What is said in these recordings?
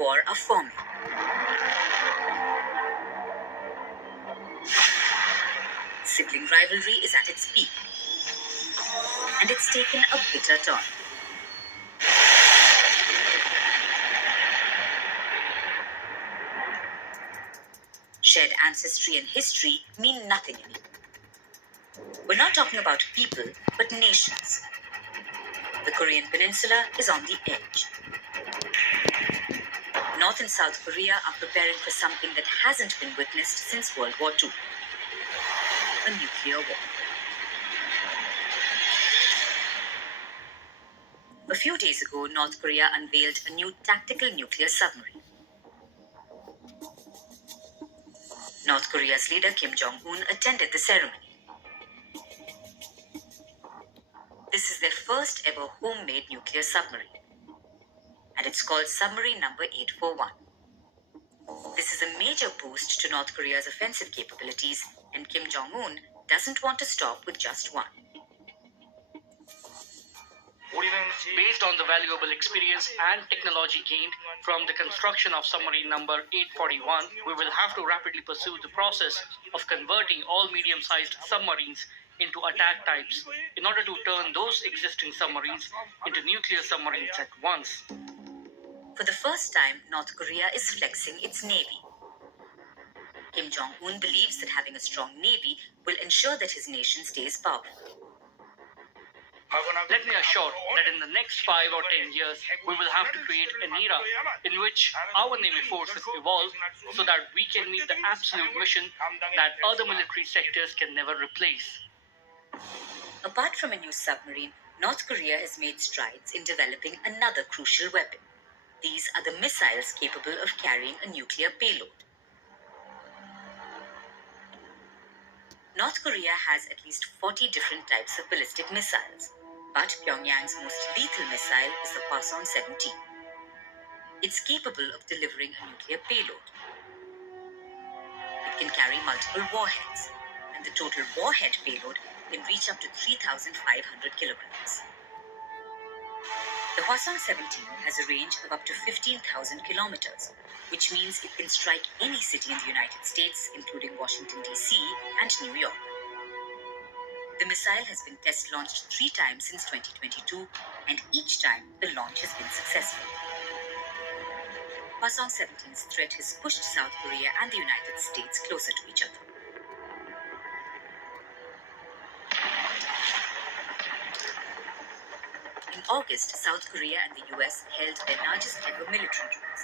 war are forming. Sibling rivalry is at its peak, and it's taken a bitter turn. Shared ancestry and history mean nothing anymore. We're not talking about people, but nations. The Korean Peninsula is on the edge. North and South Korea are preparing for something that hasn't been witnessed since World War II. A nuclear war. A few days ago, North Korea unveiled a new tactical nuclear submarine. North Korea's leader Kim Jong-un attended the ceremony. This is their first ever homemade nuclear submarine, and it's called Submarine Number 841. This is a major boost to North Korea's offensive capabilities, and Kim Jong-un doesn't want to stop with just one. Based on the valuable experience and technology gained from the construction of submarine number 841, we will have to rapidly pursue the process of converting all medium-sized submarines into attack types in order to turn those existing submarines into nuclear submarines at once. For the first time, North Korea is flexing its navy. Kim Jong-un believes that having a strong navy will ensure that his nation stays powerful. Let me assure that in the next 5 or 10 years, we will have to create an era in which our Navy forces evolve so that we can meet the absolute mission that other military sectors can never replace. Apart from a new submarine, North Korea has made strides in developing another crucial weapon. These are the missiles capable of carrying a nuclear payload. North Korea has at least 40 different types of ballistic missiles, but Pyongyang's most lethal missile is the Hwasong-17. It's capable of delivering a nuclear payload. It can carry multiple warheads, and the total warhead payload can reach up to 3,500 kilograms. The Hwasong-17 has a range of up to 15,000 kilometers, which means it can strike any city in the United States, including Washington, D.C. and New York. The missile has been test-launched 3 times since 2022, and each time the launch has been successful. Hwasong-17's threat has pushed South Korea and the United States closer to each other. In August, South Korea and the US held their largest ever military drills.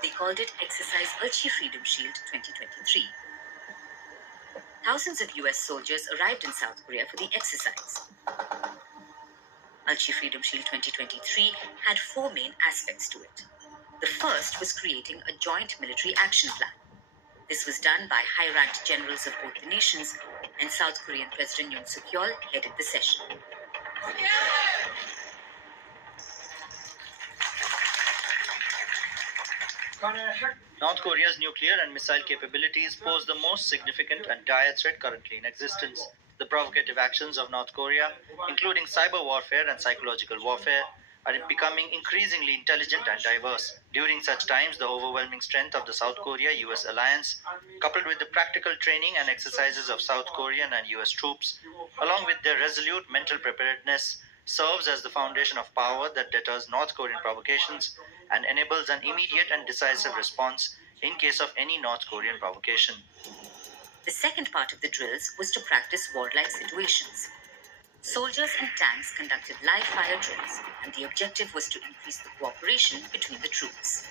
They called it Exercise Ulchi Freedom Shield 2023. Thousands of US soldiers arrived in South Korea for the exercise. Ulchi Freedom Shield 2023 had 4 main aspects to it. The first was creating a joint military action plan. This was done by high-ranked generals of both the nations, and South Korean President Yoon Suk-yeol headed the session. North Korea's nuclear and missile capabilities pose the most significant and dire threat currently in existence. The provocative actions of North Korea, including cyber warfare and psychological warfare, are becoming increasingly intelligent and diverse. During such times, the overwhelming strength of the South Korea-US alliance, coupled with the practical training and exercises of South Korean and US troops, along with their resolute mental preparedness, serves as the foundation of power that deters North Korean provocations and enables an immediate and decisive response in case of any North Korean provocation. The second part of the drills was to practice warlike situations. Soldiers and tanks conducted live fire drills, and the objective was to increase the cooperation between the troops.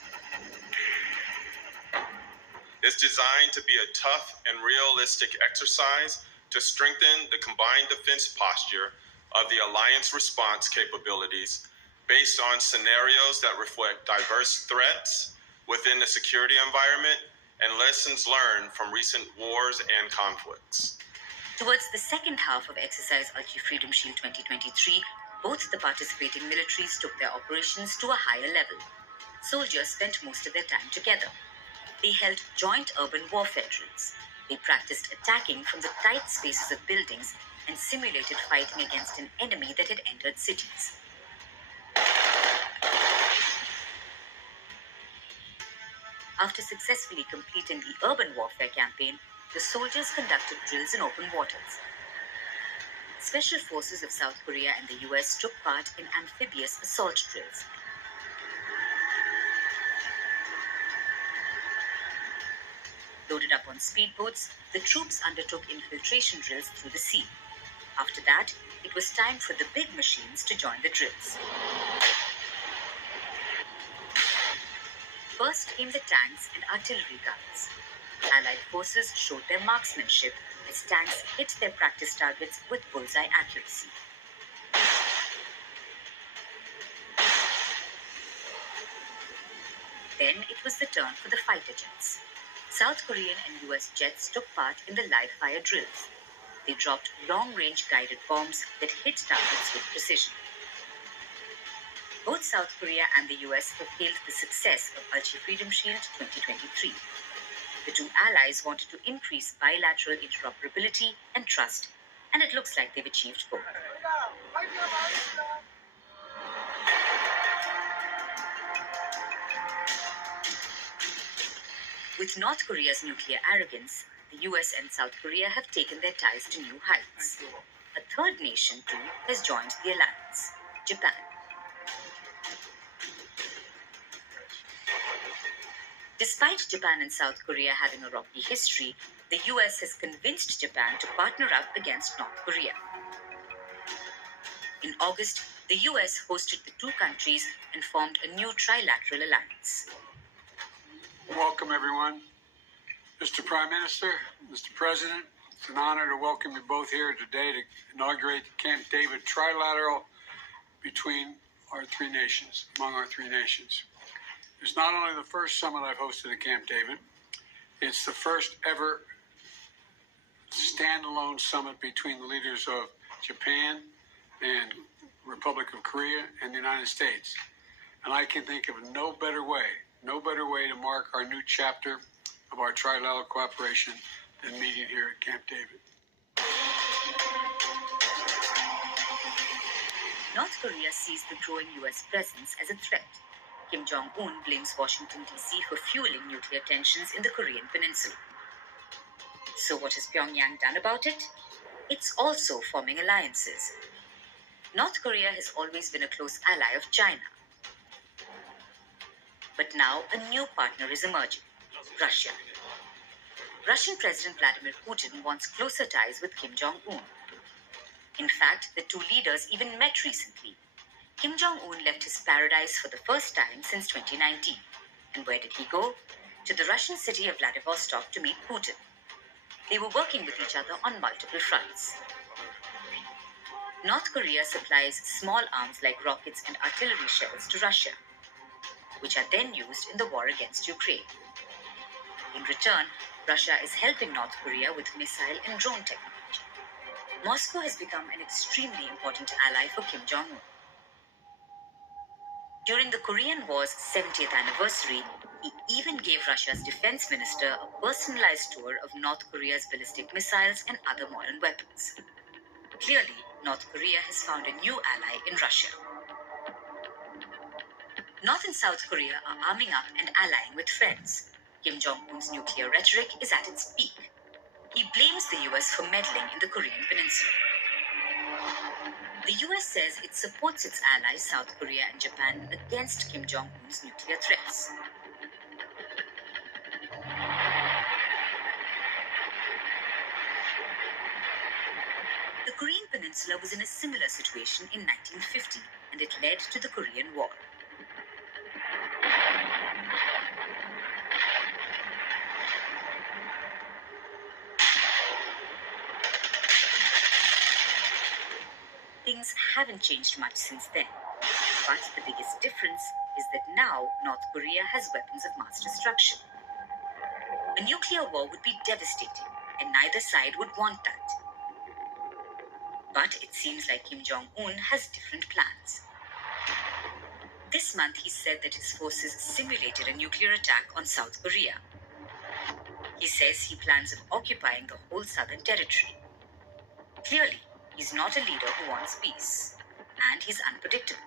It's designed to be a tough and realistic exercise to strengthen the combined defense posture of the alliance response capabilities based on scenarios that reflect diverse threats within the security environment and lessons learned from recent wars and conflicts. Towards the second half of Exercise Ulchi Freedom Shield 2023, both the participating militaries took their operations to a higher level. Soldiers spent most of their time together. They held joint urban warfare drills. They practiced attacking from the tight spaces of buildings and simulated fighting against an enemy that had entered cities. After successfully completing the urban warfare campaign, the soldiers conducted drills in open waters. Special forces of South Korea and the US took part in amphibious assault drills. Loaded up on speedboats, the troops undertook infiltration drills through the sea. After that, it was time for the big machines to join the drills. First came the tanks and artillery guns. Allied forces showed their marksmanship as tanks hit their practice targets with bullseye accuracy. Then it was the turn for the fighter jets. South Korean and US jets took part in the live fire drills. They dropped long-range guided bombs that hit targets with precision. Both South Korea and the US have hailed the success of Ulchi Freedom Shield 2023. The two allies wanted to increase bilateral interoperability and trust, and it looks like they've achieved both. With North Korea's nuclear arrogance, the US and South Korea have taken their ties to new heights. A third nation, too, has joined the alliance, Japan. Despite Japan and South Korea having a rocky history, the US has convinced Japan to partner up against North Korea. In August, the US hosted the two countries and formed a new trilateral alliance. Welcome, everyone. Mr. Prime Minister, Mr. President, it's an honor to welcome you both here today to inaugurate the Camp David trilateral between our three nations, among our three nations. It's not only the first summit I've hosted at Camp David, it's the first ever standalone summit between the leaders of Japan and Republic of Korea and the United States. And I can think of no better way to mark our new chapter of our trilateral cooperation than meeting here at Camp David. North Korea sees the growing US presence as a threat. Kim Jong-un blames Washington, D.C. for fueling nuclear tensions in the Korean peninsula. So what has Pyongyang done about it? It's also forming alliances. North Korea has always been a close ally of China. But now a new partner is emerging, Russia. Russian President Vladimir Putin wants closer ties with Kim Jong-un. In fact, the two leaders even met recently. Kim Jong-un left his paradise for the first time since 2019. And where did he go? To the Russian city of Vladivostok to meet Putin. They were working with each other on multiple fronts. North Korea supplies small arms like rockets and artillery shells to Russia, which are then used in the war against Ukraine. In return, Russia is helping North Korea with missile and drone technology. Moscow has become an extremely important ally for Kim Jong-un. During the Korean War's 70th anniversary, he even gave Russia's defense minister a personalized tour of North Korea's ballistic missiles and other modern weapons. Clearly, North Korea has found a new ally in Russia. North and South Korea are arming up and allying with friends. Kim Jong-un's nuclear rhetoric is at its peak. He blames the US for meddling in the Korean peninsula. The US says it supports its allies South Korea and Japan against Kim Jong-un's nuclear threats. The Korean peninsula was in a similar situation in 1950, and it led to the Korean War. Things haven't changed much since then. But the biggest difference is that now North Korea has weapons of mass destruction. A nuclear war would be devastating, and neither side would want that. But it seems like Kim Jong-un has different plans. This month he said that his forces simulated a nuclear attack on South Korea. He says he plans of occupying the whole southern territory. Clearly, he's not a leader who wants peace, and he's unpredictable.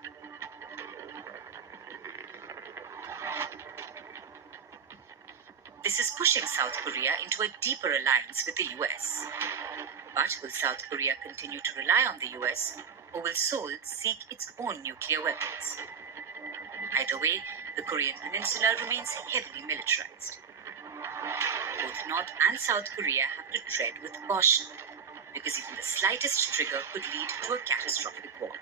This is pushing South Korea into a deeper alliance with the US. But will South Korea continue to rely on the US, or will Seoul seek its own nuclear weapons? Either way, the Korean peninsula remains heavily militarized. Both North and South Korea have to tread with caution, because even the slightest trigger could lead to a catastrophic war.